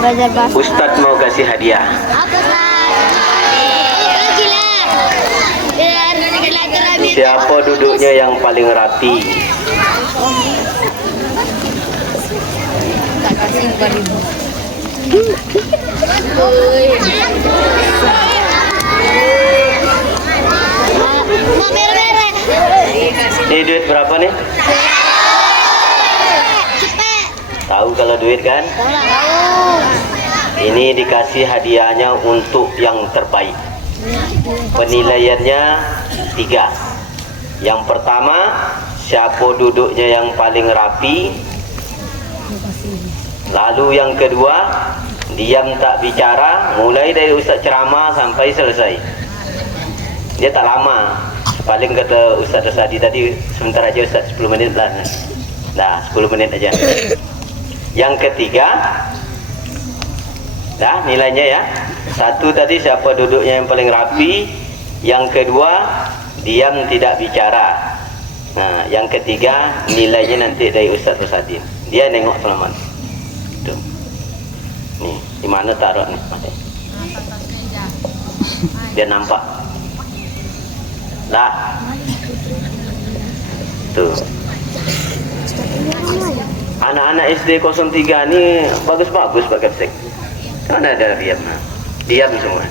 Belajar bahasa. Ustadz mau kasih hadiah. Apa Ustaz? Siapa duduknya yang paling rapi? Tak kasih 4.000. Ini duit berapa nih? Tahu kalau duit kan? Ini dikasih hadiahnya untuk yang terbaik. Penilaiannya 3. Yang pertama, siapa duduknya yang paling rapi. Lalu yang kedua, diam tak bicara, mulai dari Ustaz ceramah sampai selesai. Dia tak lama. Paling kata Ustaz Rasadi tadi, sebentar aja Ustaz, 10 menit lah. Nah, 10 menit aja. Yang ketiga, dah nilainya ya. 1 tadi siapa duduknya yang paling rapi. Yang kedua, diam tidak bicara. Nah, yang ketiga nilainya nanti dari Ustaz Rasadi. Dia nengok selamat. Tuh. Nih, di mana taruh nih? Dia nampak. Lah. Tuh. Anak-anak SD 03 ni bagus-bagus Pak Kapsek. Mana ada diam? Diam semua.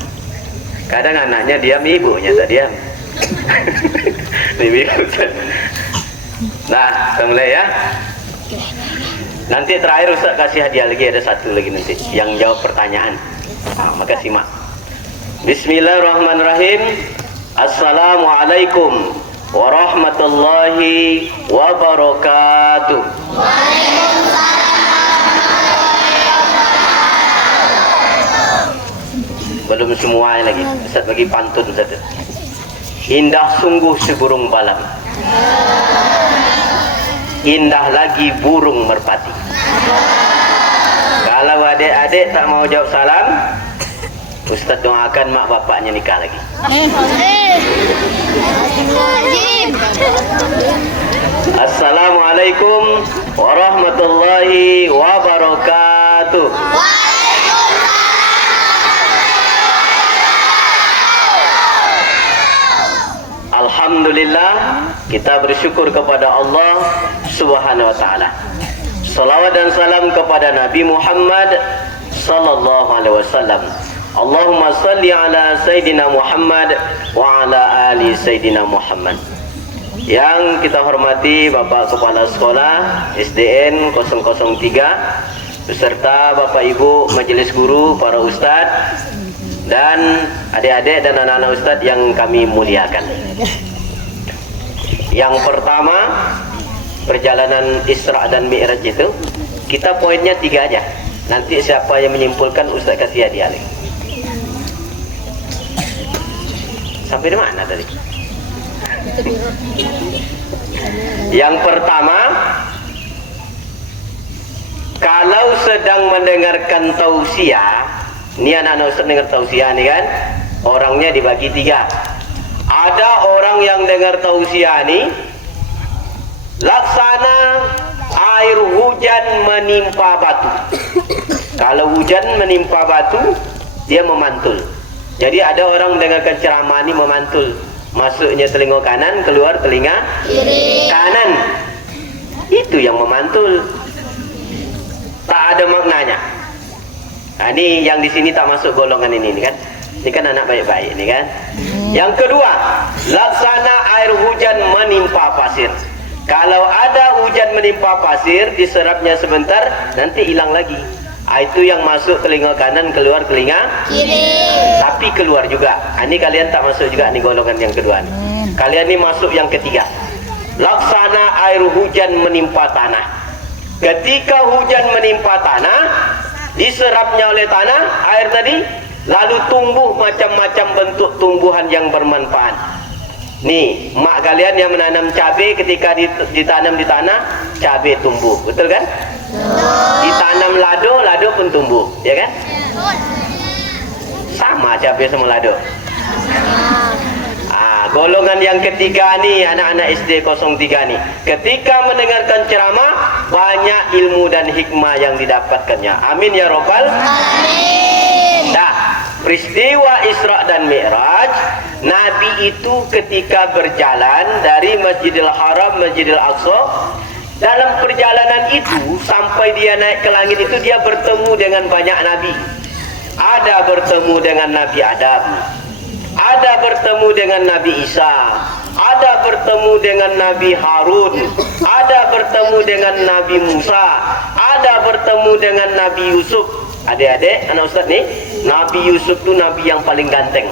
Kadang anaknya diam, ibunya tak diam. Nah, kita mulai ya. Nanti terakhir Ustaz kasih hadiah lagi, ada 1 lagi nanti yang jawab pertanyaan. Nah, maka simak. Bismillahirrahmanirrahim. Assalamualaikum warahmatullahi wabarakatuh. Belum semuanya lagi. Ustaz bagi pantun satu. Indah sungguh seburung balam. Indah lagi burung merpati. Kalau adik-adik tak mau jawab salam, Ustaz doakan mak bapaknya nikah lagi. Assalamualaikum warahmatullahi wabarakatuh. Alhamdulillah, kita bersyukur kepada Allah Subhanahu wa taala. Salawat dan salam kepada Nabi Muhammad sallallahu alaihi wasallam. Allahumma salli ala Sayyidina Muhammad wa ala ali Sayyidina Muhammad. Yang kita hormati Bapak Kepala Sekolah SDN 003 beserta Bapak Ibu Majelis Guru, para Ustadz dan adik-adik dan anak-anak Ustadz yang kami muliakan. Yang pertama, perjalanan Isra dan Mi'raj itu kita poinnya 3 aja. Nanti siapa yang menyimpulkan Ustadz kasih hadiah lagi. Sampai di mana tadi? Yang pertama, kalau sedang mendengarkan tausiah, ini anak-anak Ustaz dengar tausiah nih kan, orangnya dibagi 3. Ada orang yang dengar tausiah nih, laksana air hujan menimpa batu. Kalau hujan menimpa batu, dia memantul. Jadi ada orang mendengarkan ceramah ini memantul. Masuknya telinga kanan, keluar telinga kiri. Kanan. Itu yang memantul. Tak ada maknanya. Nah, ini yang di sini tak masuk golongan ini kan. Ini kan anak baik-baik ini kan. Yang kedua, laksana air hujan menimpa pasir. Kalau ada hujan menimpa pasir, diserapnya sebentar, nanti hilang lagi. Itu yang masuk telinga kanan, keluar telinga kiri. Tapi keluar juga. Ini kalian tak masuk juga nih golongan yang kedua nih. Kalian ini masuk yang ketiga. Laksana air hujan menimpa tanah. Ketika hujan menimpa tanah, diserapnya oleh tanah air tadi, lalu tumbuh macam-macam bentuk tumbuhan yang bermanfaat. Nih, mak kalian yang menanam cabai, ketika ditanam di tanah, cabai tumbuh, betul kan? Ditanam lado, lado pun tumbuh, ya kan? Sama cabai sama lado. golongan yang ketiga nih, anak-anak SD 03 nih. Ketika mendengarkan ceramah, banyak ilmu dan hikmah yang didapatkannya. Amin ya robbal. Amin. Nah, peristiwa Isra dan Mi'raj, Nabi itu ketika berjalan dari Masjidil Haram, Masjidil Aqsa, dalam perjalanan itu sampai dia naik ke langit itu dia bertemu dengan banyak nabi. Ada bertemu dengan Nabi Adam, ada bertemu dengan Nabi Isa, ada bertemu dengan Nabi Harun, ada bertemu dengan Nabi Musa, ada bertemu dengan Nabi Yusuf. Adik-adik, anak Ustaz nih, Nabi Yusuf itu Nabi yang paling ganteng.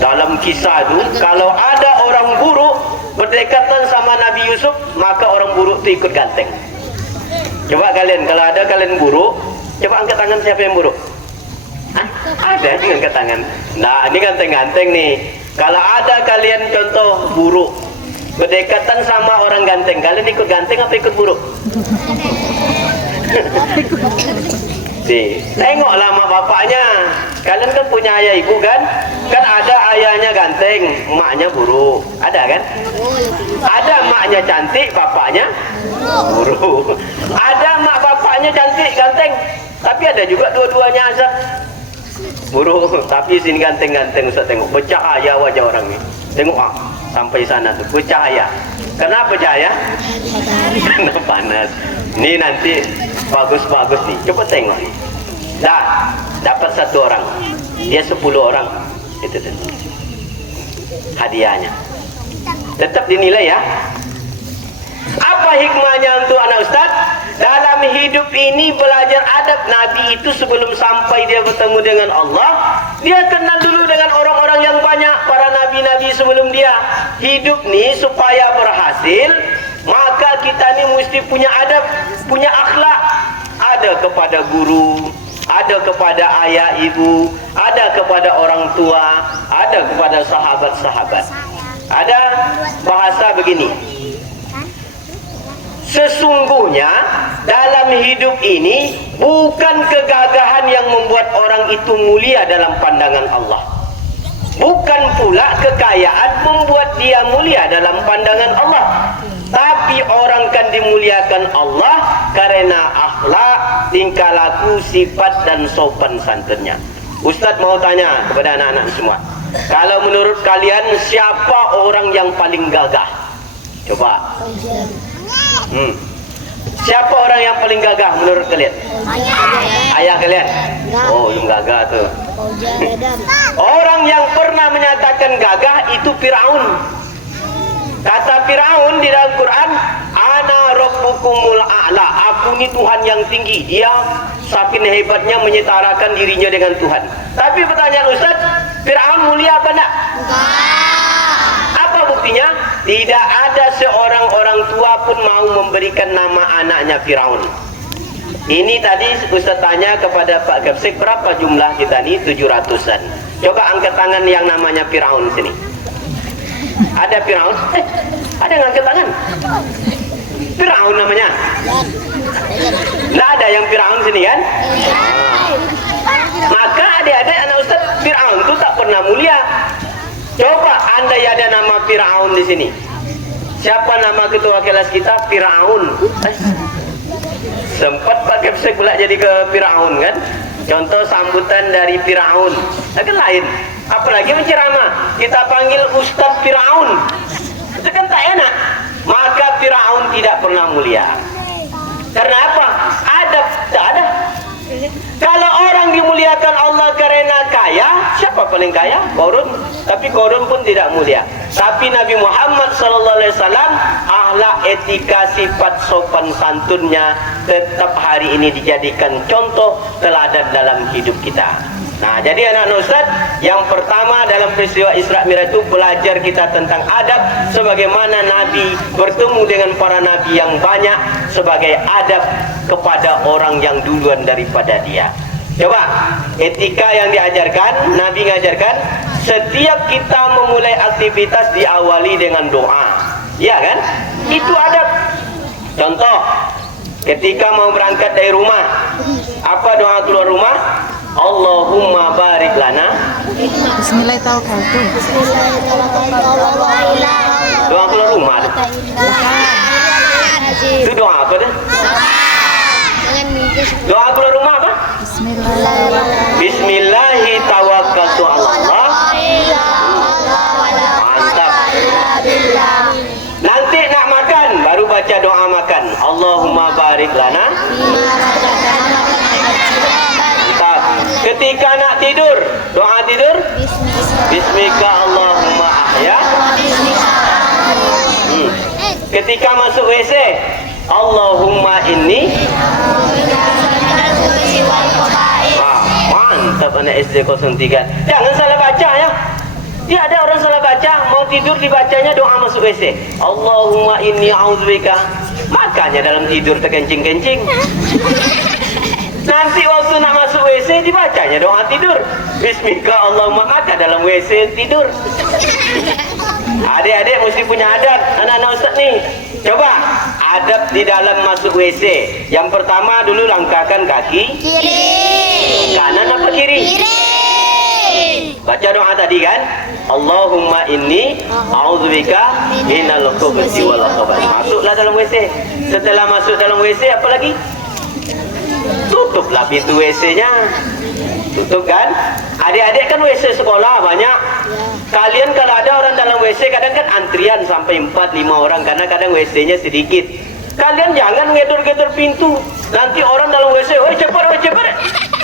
Dalam kisah itu, kalau ada orang buruk berdekatan sama Nabi Yusuf, maka orang buruk itu ikut ganteng. Coba kalian, kalau ada kalian buruk, coba angkat tangan siapa yang buruk? Hah? Ada yang angkat tangan. Nah, ini ganteng-ganteng nih. Kalau ada kalian contoh buruk berdekatan sama orang ganteng, kalian ikut ganteng apa ikut buruk? Tengoklah mak bapaknya. Kalian kan punya ayah ibu kan? Kan ada ayahnya ganteng, emaknya buruk. Ada kan? Ada emaknya cantik, bapaknya buruk. Ada mak bapaknya cantik, ganteng, tapi ada juga dua-duanya azab, buruk. Tapi sini ganteng-ganteng, Ustaz tengok bercahaya wajah orang ini. Tengok sampai sana tuh bercahaya. Kenapa cahaya? Karena panas. Ini nanti bagus-bagus nih. Coba tengok. Dah dapat 1 orang, dia 10 orang. Itu tuh hadiahnya. Tetap dinilai ya. Apa hikmahnya untuk anak Ustaz? Dalam hidup ini belajar adab. Nabi itu sebelum sampai dia bertemu dengan Allah, dia kenal dulu dengan orang-orang yang banyak, para nabi-nabi sebelum dia. Hidup nih supaya berhasil, maka kita nih mesti punya adab, punya akhlak. Ada kepada guru, ada kepada ayah ibu, ada kepada orang tua, ada kepada sahabat-sahabat. Ada bahasa begini, sesungguhnya dalam hidup ini bukan kegagahan yang membuat orang itu mulia dalam pandangan Allah, bukan pula kekayaan membuat dia mulia dalam pandangan Allah, tapi orang kan dimuliakan Allah karena akhlak, tingkah laku, sifat dan sopan santunnya. Ustaz mau tanya kepada anak-anak semua, kalau menurut kalian siapa orang yang paling gagah? Coba. Siapa orang yang paling gagah menurut kalian? Ayah kalian? Oh, yang gagah tuh. Orang yang pernah menyatakan gagah itu Firaun. Kata Firaun di dalam Quran, ana rabbukumul a'la, aku ini Tuhan yang tinggi. Dia saking hebatnya menyetarakan dirinya dengan Tuhan. Tapi pertanyaan Ustaz, Firaun mulia apa enggak? Apa buktinya? Tidak ada seorang orang tua pun mau memberikan nama anaknya Firaun. Ini tadi Ustaz tanya kepada Pak Gapsek, berapa jumlah kita nih? 700-an. Coba angkat tangan yang namanya Firaun sini. Ada Firaun? Ada yang angkat tangan? Firaun namanya? Nggak ada yang Firaun sini kan? Maka adik-adik anak Ustaz, Firaun itu tak pernah mulia. Coba andai ada nama Firaun di sini. Siapa nama ketua kelas kita? Firaun. Sempat Pak Gapsek pula jadi ke Firaun kan? Contoh sambutan dari Firaun. Kan lain. Apalagi menceramah, kita panggil Ustaz Firaun. Itu kan tak enak. Maka Firaun tidak pernah mulia. Karena apa? Adab tak ada. Kalau orang dimuliakan Allah karena kaya, siapa paling kaya? Qarun. Tapi Qarun pun tidak mulia. Tapi Nabi Muhammad SAW, akhlak, etika, sifat sopan santunnya tetap hari ini dijadikan contoh teladan dalam hidup kita. Nah, jadi anak-anak Ustaz, yang pertama dalam peristiwa Isra Mi'raj itu belajar kita tentang adab, sebagaimana Nabi bertemu dengan para Nabi yang banyak, sebagai adab kepada orang yang duluan daripada dia. Coba, etika yang diajarkan, Nabi mengajarkan, setiap kita memulai aktivitas diawali dengan doa. Ya kan? Itu adab. Contoh, ketika mau berangkat dari rumah, apa doa keluar rumah? Allahumma barik lana Bismillahirrahmanirrahim. Doa keluar rumah. Itu doa apa dah? Doa keluar rumah apa? Bismillahi tawakkaltu 'ala Allah. Mantap. Nanti nak makan baru baca doa makan. Allahumma barik lana. Mantap. Ketika nak tidur, doa tidur. Bismika Allahumma ahya. Ketika masuk WC, Allahumma inni. Mantap anak SD 03. Jangan salah baca ya. Dia ada orang salah baca, mau tidur dibacanya doa masuk WC. Allahumma inni a'udzubika. Makanya dalam tidur terkencing-kencing. Nanti waktu nak masuk WC dibacanya doa tidur. Bismika Allahumma, maka dalam WC tidur. Adik-adik mesti punya adab. Anak-anak Ustaz nih, coba adab di dalam masuk WC. Yang pertama dulu langkahkan kaki Kiri. kanan apa kiri? Kiri. Baca doa tadi kan? Allahumma inni a'udzubika minal khubuthi wal khabath. Masuklah dalam WC. Setelah masuk dalam WC apa lagi? Tutuplah pintu WC-nya. Tutup kan? Adik-adik kan WC sekolah banyak. Kalian kalau ada orang dalam WC kadang kan antrian sampai 4-5 orang karena kadang WC-nya sedikit. Kalian jangan ngedor-ngedor pintu. Nanti orang dalam WC, "Woi cepat, woi cepat."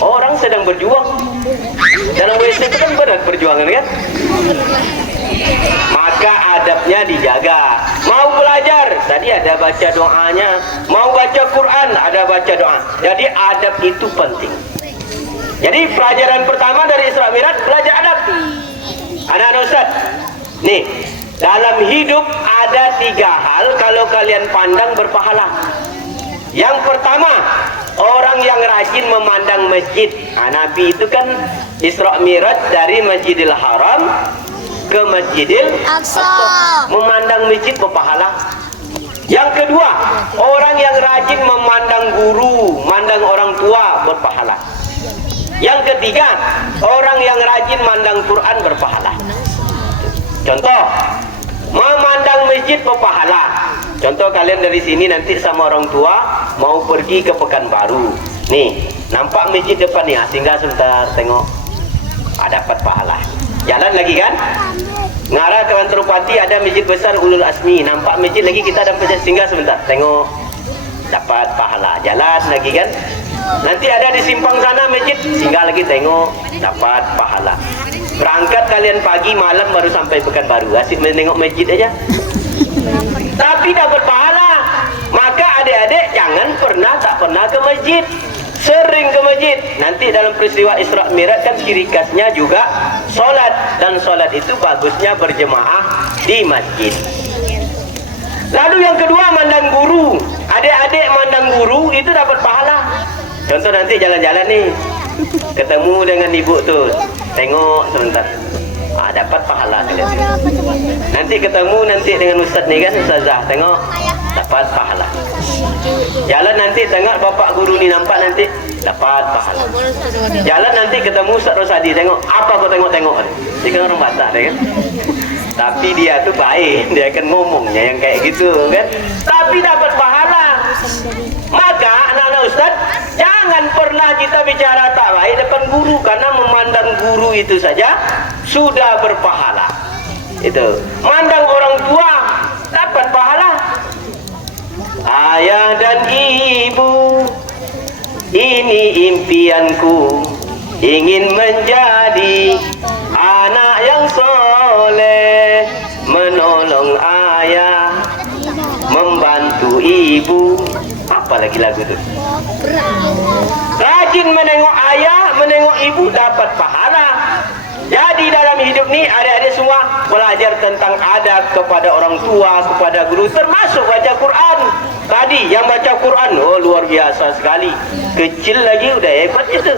Orang sedang berjuang. Dalam WC itu kan berat perjuangan kan? Maka adabnya dijaga. Mau belajar, tadi ada baca doanya. Mau baca Quran, ada baca doa. Jadi adab itu penting. Jadi pelajaran pertama dari Isra Mi'raj belajar adab. Anak-anak Ustaz, nih dalam hidup ada 3 hal kalau kalian pandang berpahala. Yang pertama, orang yang rajin memandang masjid. Nabi itu kan Isra Mi'raj dari Masjidil Haram ke Masjidil Aqsa. Memandang masjid berpahala. Yang kedua, orang yang rajin memandang guru, memandang orang tua berpahala. Yang ketiga, orang yang rajin memandang Quran berpahala. Contoh, memandang masjid berpahala. Contoh kalian dari sini nanti sama orang tua mau pergi ke Pekanbaru. Nih, nampak masjid depan nih, singgah sebentar tengok. Dapat pahala. Jalan lagi kan? Ngarah ke Antropati ada masjid besar Ulul Asmi. Nampak masjid lagi kita dapat singgah sebentar tengok. Dapat pahala. Jalan lagi kan? Nanti ada di simpang sana masjid, singgah lagi tengok, dapat pahala. Berangkat kalian pagi malam baru sampai Pekanbaru, asik menengok masjid aja. Tapi dapat pahala. Maka adik-adik jangan tak pernah ke masjid. Sering ke masjid. Nanti dalam peristiwa Isra Mi'raj kan ciri khasnya juga sholat. Dan sholat itu bagusnya berjemaah di masjid. Lalu yang kedua, mandang guru. Adik-adik mandang guru itu dapat pahala. Contoh nanti jalan-jalan nih, ketemu dengan ibu tuh, tengok sebentar, dapat pahala kalian. Nanti ketemu dengan ustaz nih kan, ustazah, tengok, dapat pahala. Jalan nanti tengok bapak guru nih nampak nanti, dapat pahala. Jalan nanti ketemu Ustaz Rosadi, tengok, apa kau tengok-tengok? Dia kan orang Batak deh kan. Tapi dia tuh baik, dia akan ngomongnya yang kayak gitu kan. Tapi dapat pahala. Maka anak-anak Ustaz, jangan pernah kita bicara tak baik depan guru, karena memandang guru itu saja sudah berpahala. Itu. Mandang orang tua dapat pahala. Ayah dan ibu, ini impianku, ingin menjadi anak yang soleh, menolong ayah, membantu ibu. Apa lagi lagu itu? Rajin menengok ayah, menengok ibu dapat pahala. Jadi dalam hidup ini adik-adik semua belajar tentang adab kepada orang tua, kepada guru, termasuk baca Quran. Tadi yang baca Quran, oh luar biasa sekali. Kecil lagi udah hebat itu,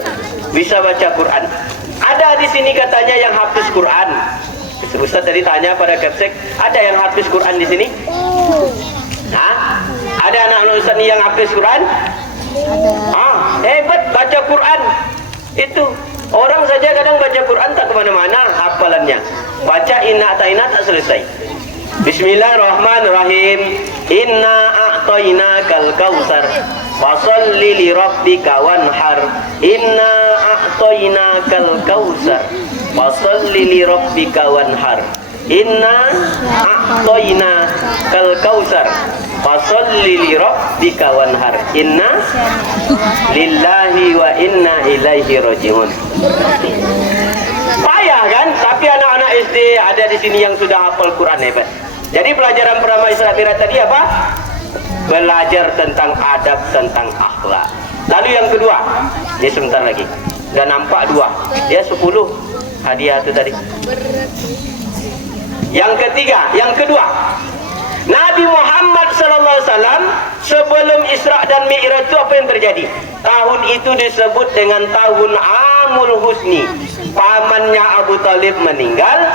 bisa baca Quran. Ada di sini katanya yang hafiz Quran. Ustaz tadi tanya pada Kapsek, ada yang hafiz Quran di sini? Hah? Ada anak-anak Ustaz ni yang hafiz Quran? Ada. Hebat baca Quran. Itu Orang saja kadang baca Quran tak kemana-mana hafalannya. Baca inna ta'ina tak selesai. Bismillahirrahmanirrahim. Inna a'tainakal kautsar fasholli li rabbika wanhar. Inna a'tainakal kautsar fasholli li rabbika wanhar. Inna a'tainakal kautsar fasholli li rabbika wanhar. Inna lillahi wa inna ilaihi rajiun. Payah kan? Tapi anak-anak SD ada di sini yang sudah hafal Quran hebat. Jadi pelajaran pertama Isra Mi'raj tadi apa? Belajar tentang adab, tentang akhlak. Lalu yang kedua, ini sebentar lagi. Udah nampak 2. Ya 10 hadiah itu tadi. Yang ketiga, yang kedua, Nabi Muhammad SAW sebelum Isra dan Mi'raj itu apa yang terjadi? Tahun itu disebut dengan tahun Amul Husni. Pamannya Abu Talib meninggal,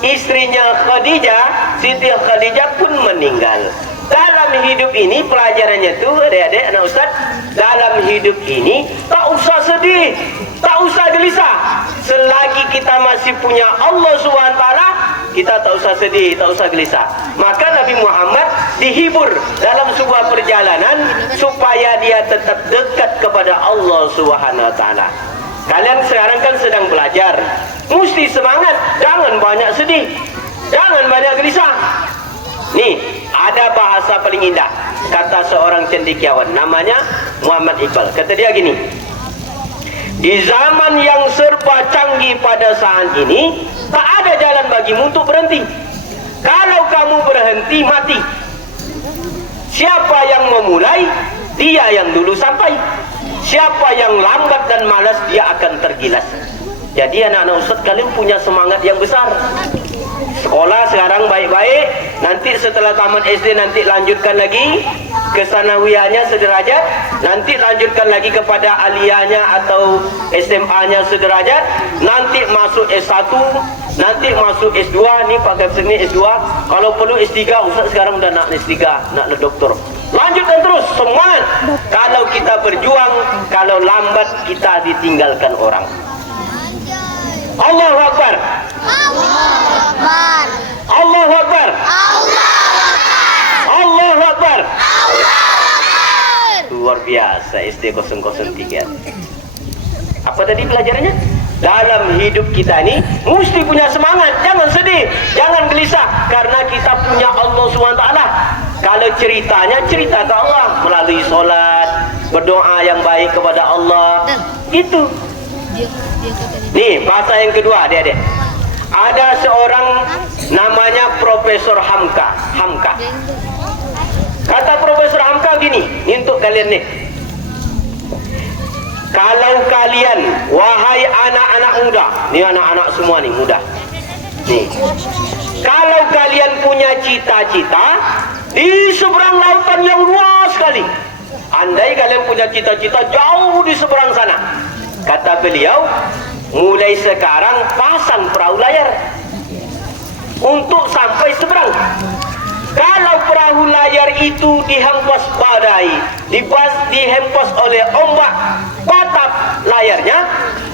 istrinya Khadijah, Siti Khadijah pun meninggal. Dalam hidup ini pelajarannya tuh adik-adik, anak ustaz, dalam hidup ini tak usah sedih, tak usah gelisah. Selagi kita masih punya Allah SWT, kita tak usah sedih, tak usah gelisah. Maka Nabi Muhammad dihibur dalam sebuah perjalanan supaya dia tetap dekat kepada Allah SWT. Kalian sekarang kan sedang belajar, mesti semangat, jangan banyak sedih, jangan banyak gelisah. Nih, ada bahasa paling indah, kata seorang cendekiawan, namanya Muhammad Iqbal. Kata dia gini, di zaman yang serba canggih pada saat ini, tak ada jalan bagimu untuk berhenti. Kalau kamu berhenti, mati. Siapa yang memulai, dia yang dulu sampai. Siapa yang lambat dan malas, dia akan tergilas. Jadi anak-anak ustaz, kalian punya semangat yang besar. Sekolah sekarang baik-baik, nanti setelah tamat SD nanti lanjutkan lagi ke sanawiyahnya sederajat, nanti lanjutkan lagi kepada aliyahnya atau SMA-nya sederajat, nanti masuk S1, nanti masuk S2. Nih pakai sini S2, kalau perlu S3. Ustaz sekarang udah nak S3, nak doktor. Lanjutkan terus, semangat. Kalau kita berjuang, kalau lambat kita ditinggalkan orang. Allahu Akbar. Allahu Akbar. Allahu Akbar. Luar biasa SD 003. Apa tadi pelajarannya? Dalam hidup kita ini mesti punya semangat, jangan sedih, jangan gelisah, karena kita punya Allah SWT. Kalau ceritanya, cerita ke Allah melalui solat, berdoa yang baik kepada Allah. Itu. Nih, bahasa yang kedua, adik-adik. Ada seorang namanya Profesor Hamka. Kata Profesor Hamka gini, untuk kalian nih. Kalau kalian, wahai anak-anak muda, nih anak-anak semua nih muda. Nih. Kalau kalian punya cita-cita di seberang lautan yang luas sekali. Andai kalian punya cita-cita jauh di seberang sana. Kata beliau, mulai sekarang pasang perahu layar untuk sampai seberang. Kalau perahu layar itu dihempas badai, dihempas oleh ombak, patah layarnya,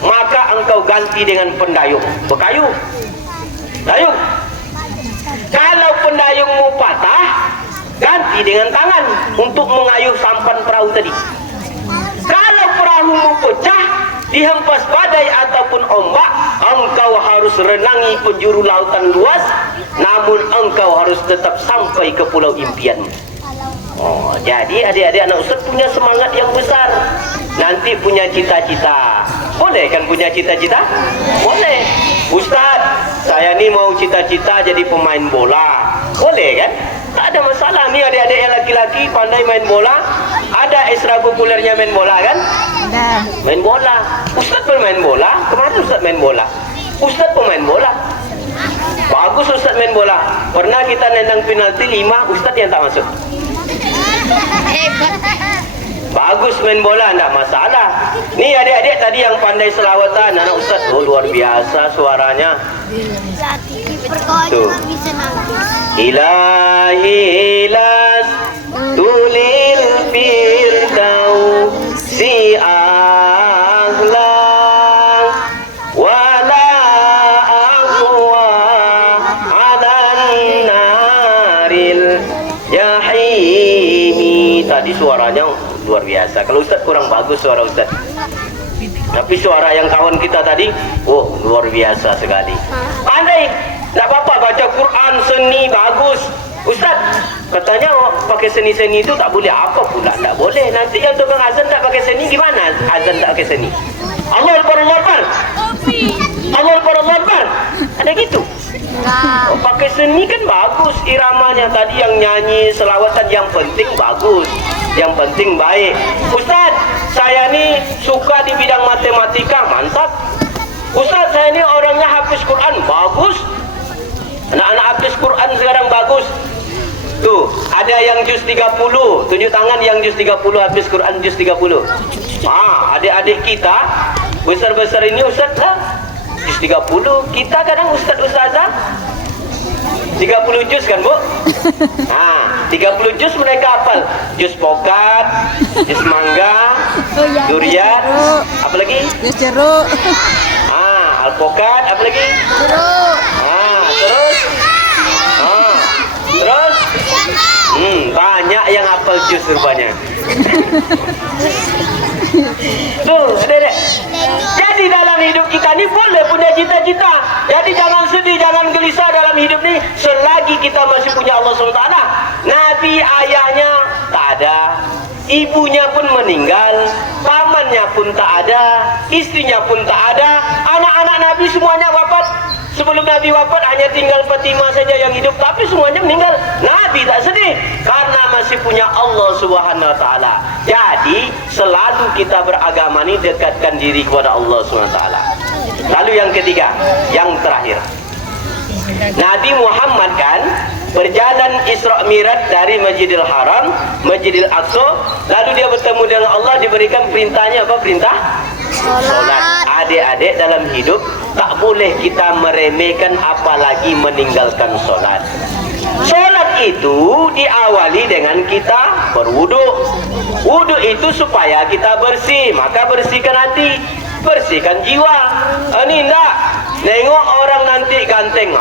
maka engkau ganti dengan pendayung berkayu. Dayung. Kalau pendayungmu patah, ganti dengan tangan untuk mengayuh sampan perahu tadi. Kalau perahumu pecah, dihempas badai ataupun ombak, engkau harus renangi penjuru lautan luas, namun engkau harus tetap sampai ke pulau impianmu. Oh, jadi adik-adik anak ustaz punya semangat yang besar. Nanti punya cita-cita. Boleh kan punya cita-cita? Boleh. Ustaz, saya ni mau cita-cita jadi pemain bola. Boleh kan? Tak ada masalah. Nih adik-adik yang laki-laki pandai main bola. Ada ekstrakurikulernya main bola kan? Ada. Main bola. Ustaz pun main bola. Kemana Ustaz main bola? Ustaz pemain bola. Bagus Ustaz main bola. Pernah kita nendang penalti 5, Ustaz yang tak masuk. Bagus main bola, enggak masalah. Nih adik-adik tadi yang pandai selawatan, anak Ustaz, oh luar biasa suaranya. Tuh. Ilahi las tulil firdau si ahlang luar biasa. Kalau Ustaz kurang bagus suara Ustaz, tapi suara yang kawan kita tadi, oh luar biasa sekali. Pandai, tak apa-apa baca Quran seni bagus. Ustaz, katanya pakai seni-seni itu tak boleh. Apa pula tak boleh? Nanti yang tukang azan tak pakai seni gimana? Azan tak pakai seni. Allah Akbar, Allah Akbar. Allah Akbar, Allah Akbar. Ada gitu? Oh, pakai seni kan bagus iramanya. Tadi yang nyanyi selawatan, yang penting bagus, yang penting baik. Ustaz, saya ni suka di bidang matematika, mantap. Ustaz, saya ni orangnya hafiz Quran, bagus. Anak-anak hafiz Quran sekarang bagus. Tuh, ada yang juz 30, tunjuk tangan yang juz 30 hafiz Quran juz 30. Adik-adik kita besar-besar ini Ustaz lah juz 30. Kita kadang Ustaz-ustazah 30 juz kan, Bu? 30 juz mereka hafal. Juz pokat, juz mangga, durian, apa lagi? Jus jeruk. Alpokat, apa lagi? Jeruk. Terus banyak yang hafal juz rupanya. Tuh, Dedek. Jadi dalam hidup kita ni boleh punya cita-cita. Jadi jangan sedih, jangan gelisah dalam hidup ni selagi kita masih punya Allah SWT. Nabi ayahnya tak ada, ibunya pun meninggal, pamannya pun tak ada, istrinya pun tak ada, anak-anak Nabi semuanya wafat. Sebelum Nabi wafat hanya tinggal Fatimah saja yang hidup, tapi semuanya meninggal. Nabi tak sedih karena masih punya Allah Subhanahu Wa Taala. Jadi selalu kita beragama ni dekatkan diri kepada Allah Subhanahu Wa Taala. Lalu yang ketiga, yang terakhir, Nabi Muhammad kan berjalan Isra Mi'raj dari Masjidil Haram, Masjidil Aqsa, lalu dia bertemu dengan Allah, diberikan perintahnya apa? Perintah solat. Adik-adik dalam hidup tak boleh kita meremehkan apalagi meninggalkan solat. Solat itu diawali dengan kita berwudu. Wudu itu supaya kita bersih, maka bersihkan hati, bersihkan jiwa. Ini enggak nengok orang nanti ganteng,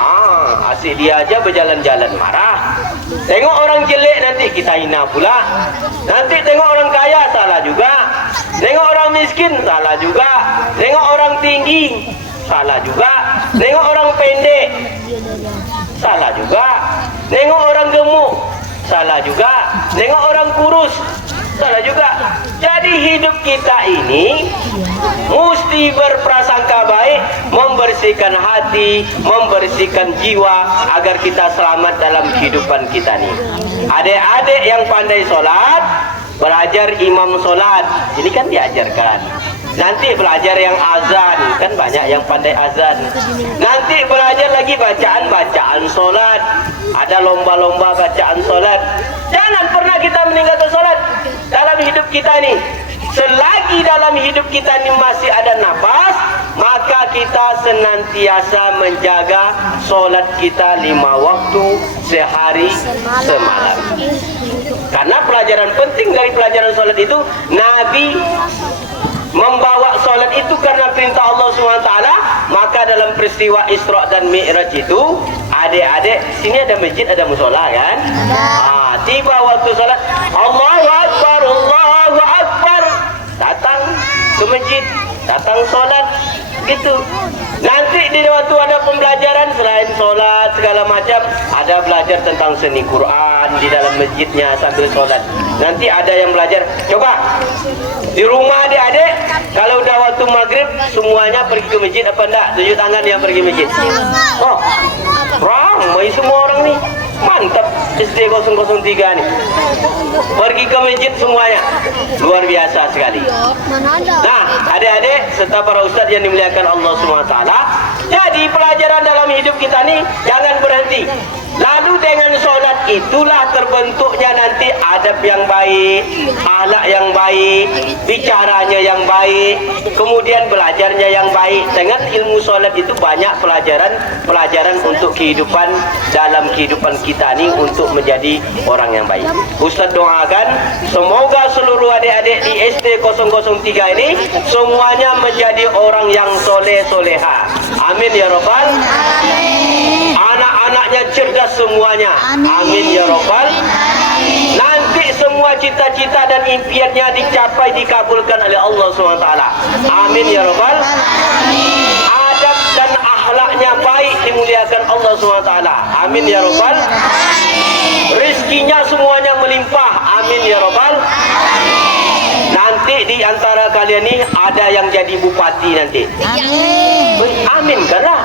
asyik dia aja berjalan-jalan marah. Tengok orang jelek nanti kita hina pula. Nanti tengok orang kaya salah juga. Tengok orang miskin salah juga. Tengok orang tinggi salah juga. Tengok orang pendek salah juga. Tengok orang gemuk salah juga. Tengok orang kurus salah juga. Jadi hidup kita ini mesti berprasangka baik, membersihkan hati, membersihkan jiwa agar kita selamat dalam kehidupan kita ini. Adik-adik yang pandai solat, belajar imam solat, ini kan diajarkan. Nanti belajar yang azan, kan banyak yang pandai azan. Nanti belajar lagi bacaan-bacaan solat, ada lomba-lomba bacaan solat. Jangan pernah kita meninggalkan solat dalam hidup kita ini. Selagi dalam hidup kita ini masih ada nafas, maka kita senantiasa menjaga solat kita 5 waktu sehari semalam. Karena pelajaran penting dari pelajaran solat itu, Nabi membawa solat itu karena perintah Allah SWT. Maka dalam peristiwa Isra dan Mi'raj itu, adik-adik, sini ada masjid, ada musola kan? Tiba waktu solat, Allahu Akbar, Allahu Akbar, datang ke masjid, datang solat, gitu. Nanti di waktu ada pembelajaran selain solat segala macam, ada belajar tentang seni Quran di dalam masjidnya sambil solat. Nanti ada yang belajar. Coba di rumah adik-adik, kalau udah waktu maghrib semuanya pergi ke masjid apa enggak? Tunjuk tangan yang pergi masjid. Oh, ramai semua orang nih. Mantap SD 003 nih. Pergi ke masjid semuanya. Luar biasa sekali. Nah, adik-adik serta para ustaz yang dimuliakan Allah SWT. Jadi pelajaran dalam hidup kita nih jangan berhenti. Lalu dengan solat itulah terbentuknya nanti adab yang baik, akhlak yang baik, bicaranya yang baik, kemudian belajarnya yang baik. Dengan ilmu solat itu banyak pelajaran untuk kehidupan dalam kehidupan kita ini untuk menjadi orang yang baik. Ustaz doakan semoga seluruh adik-adik di SD 003 ini semuanya menjadi orang yang soleh soleha. Amin ya Rabbal. Anak-anaknya cerdas semuanya. Amin ya Rabbal. Nanti semua cita-cita dan impiannya dicapai, dikabulkan oleh Allah SWT. Amin ya Rabbal. Adab dan akhlaknya baik, dimuliakan Allah SWT. Amin ya Rabbal. Rizkinya semuanya melimpah. Amin ya Rabbal. Nanti di antara kalian ini ada yang jadi bupati nanti. Amin karena.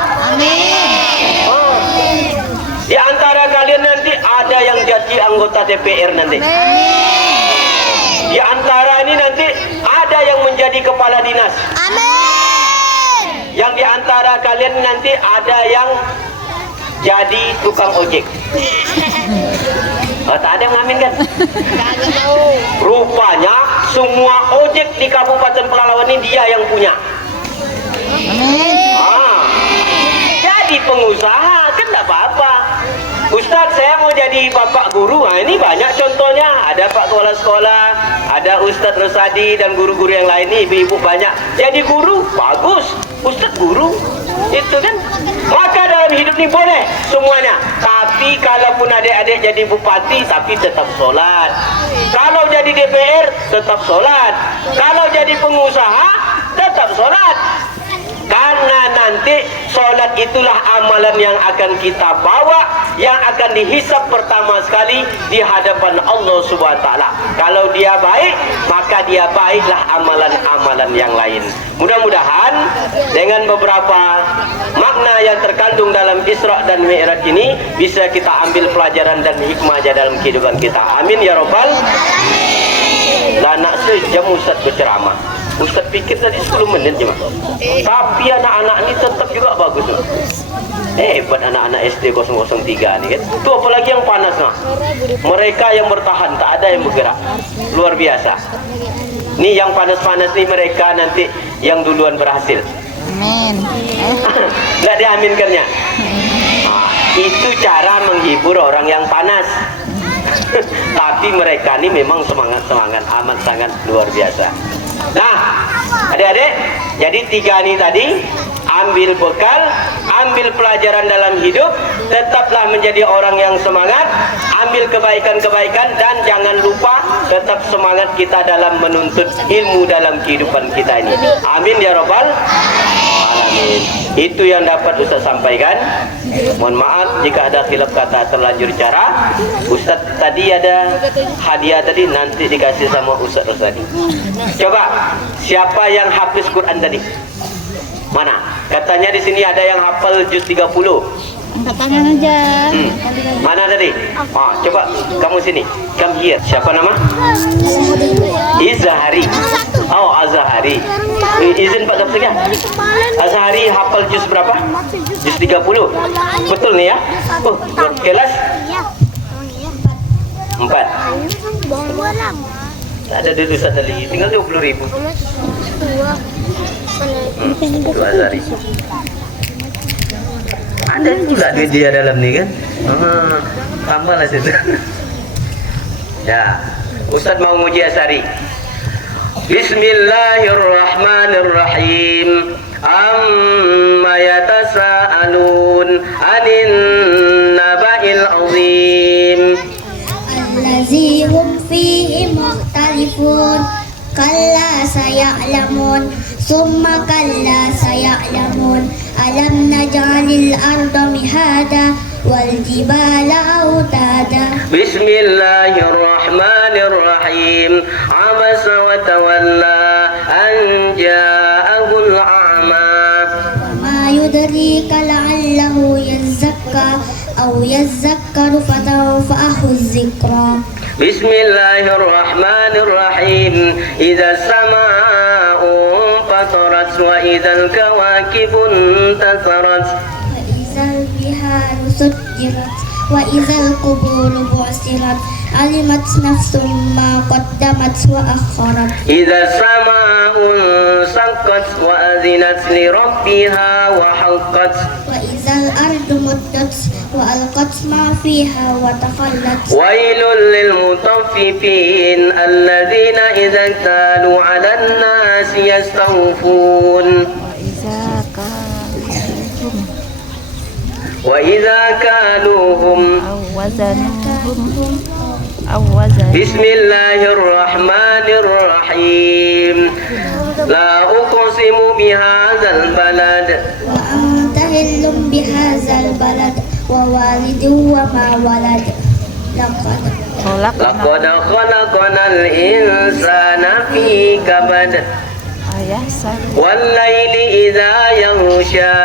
Di antara kalian nanti ada yang jadi anggota DPR nanti. Di antara ini nanti ada yang menjadi kepala dinas. Yang di antara kalian nanti ada yang jadi tukang ojek. Oh, tak ada yang ngamin kan? Rupanya semua ojek di Kabupaten Pelalawan ini dia yang punya. Jadi pengusaha kan tak apa-apa. Ustaz, saya mau jadi bapak guru. Nah, ini banyak contohnya. Ada Pak Kepala Sekolah, ada Ustaz Rosadi dan guru-guru yang lain nih, ibu-ibu banyak. Jadi guru, bagus. Ustaz guru, itu kan. Maka dalam hidup ini boleh semuanya. Tapi kalaupun adik-adik jadi bupati, tapi tetap sholat. Kalau jadi DPR, tetap sholat. Kalau jadi pengusaha, tetap sholat. Karena nanti sholat itulah amalan yang akan kita bawa, yang akan dihisap pertama sekali di hadapan Allah Subhanahu wa taala. Kalau dia baik, maka dia baiklah amalan-amalan yang lain. Mudah-mudahan dengan beberapa makna yang terkandung dalam Isra dan Mi'raj ini bisa kita ambil pelajaran dan hikmahnya dalam kehidupan kita. Amin ya Rabbal. Lah nak sejam Ustaz berceramah. Ustaz pikir tadi 10 menit je, tapi anak-anak ni tetap juga bagus. Hebat anak-anak SD 003 ni kan. Tu apalagi yang panas nah. Mereka yang bertahan, tak ada yang bergerak. Luar biasa. Ni yang panas-panas ni mereka nanti yang duluan berhasil. Amin. Tak diaminkannya. Itu cara menghibur orang yang panas. Tapi mereka ni memang semangat-semangat amat sangat luar biasa. Nah, adik-adik, jadi 3 ini tadi, ambil bekal, ambil pelajaran dalam hidup, tetaplah menjadi orang yang semangat, ambil kebaikan-kebaikan, dan jangan lupa tetap semangat kita dalam menuntut ilmu dalam kehidupan kita ini. Amin ya Rabbal alamin. Itu yang dapat Ustaz sampaikan. Mohon maaf jika ada khilaf kata terlanjur cara. Ustaz tadi ada hadiah tadi, nanti dikasih sama Ustaz tadi. Coba, siapa yang hafiz Quran tadi? Mana? Katanya di sini ada yang hafal juz 30. Angkat tangan aja. Mana tadi? Coba kamu sini. Come here. Siapa nama? Izhari. Oh, Azhari. Izin Pak Dapsega. Azhari hafal juz berapa? Juz 30. Betul nih ya? Kelas 4. Ada dulu satu lagi. Tinggal 20.000. Itu Azhari. Ada juga duit dia dalam nih kan? Tambahlah situ. Ya, Ustaz mau muji Azhari. Bismillahirrahmanirrahim. Amma yatasaalun 'anil naba'il 'azim. Allazi hum fihi mukhtalifun. Kalla saya'lamun. Summa kalla saya'lamun. Alam naj'alil arda mihada wal jibala autada. Bismillahirrahmanirrahim. Abasa wa tawalla an ja'ahul a'ma. Ma yudrika la'allahu yazakka aw yazakkaru fatanfa'ahu dzikra. Bismillahirrahmanirrahim. Idza sama'u fatarat wa idzal kawakibu intasarat Wa idzal biharu sujjirat wa idzal quburu bu'sirat. Alimat nafsum ma qaddamat wa akharat. Idza sama'u saqqat wa azinat li rabbiha wa haqqat. Wa idzal ardu muddat wa alqat ma fiha wa takhallat. Wailul lil mutaffifin alladzina idza talu 'alan nasi yastawfun. Wa idza kaluhum Awwazan. Bismillahirrahmanirrahim. La uqsimu bihadzal balad وأنت حل بهذا البلد ووالد وما ولد لقد laqad khalaqnal insana fi kabad Ayah sar. wal laili idza yaghsha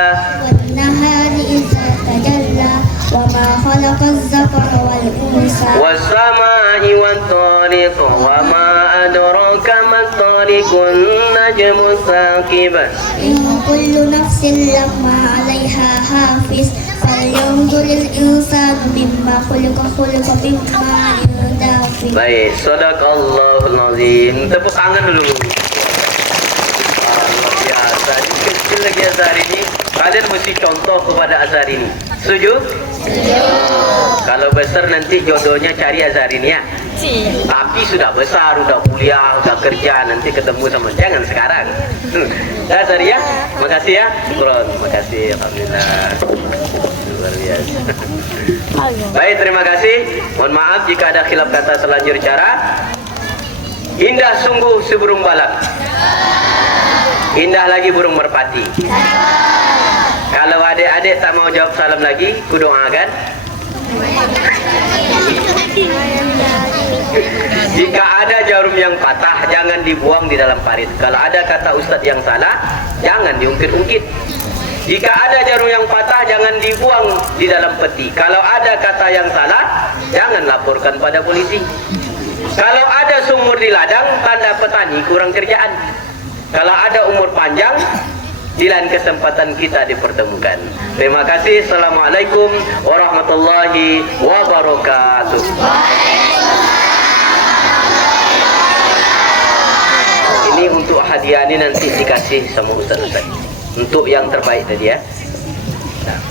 والنهار إذا تجلى وما خلق الذكر والأنثى was samai wat tariq wa ma adraka mat tariqun najmu saqib إن كل نفس لما عليها حافظ فلينظر الإنسان مما خلق من ماء دافق. Baik, sadaqallahul azim. Tepuk tangan dulu. Luar biasa. Ini kecil lagi azhar ini. Kalian mesti contoh kepada azhar ini. Setuju? Kalau besar nanti jodohnya cari azhar ini ya. Tapi sudah besar, udah kuliah, udah kerja, nanti ketemu sama jangan sekarang. Azhar ya. Makasih ya. Syukron. Makasih. Alhamdulillah. Luar biasa. Baik, terima kasih. Mohon maaf jika ada khilaf kata selanjur cara. Indah sungguh si burung balak. Indah lagi burung merpati. Kalau adik-adik tak mau jawab salam lagi, ku doakan. Jika ada jarum yang patah, jangan dibuang di dalam parit. Kalau ada kata ustadz yang salah, jangan diungkit-ungkit. Jika ada jarum yang patah, jangan dibuang di dalam peti. Kalau ada kata yang salah, jangan laporkan pada polisi. Kalau ada sumur di ladang, tanda petani kurang kerjaan. Kalau ada umur panjang, di lain kesempatan kita dipertemukan. Terima kasih. Assalamualaikum warahmatullahi wabarakatuh. Ini untuk hadiah ini nanti dikasih sama ustaz-ustaz. Untuk yang terbaik tadi ya. Nah.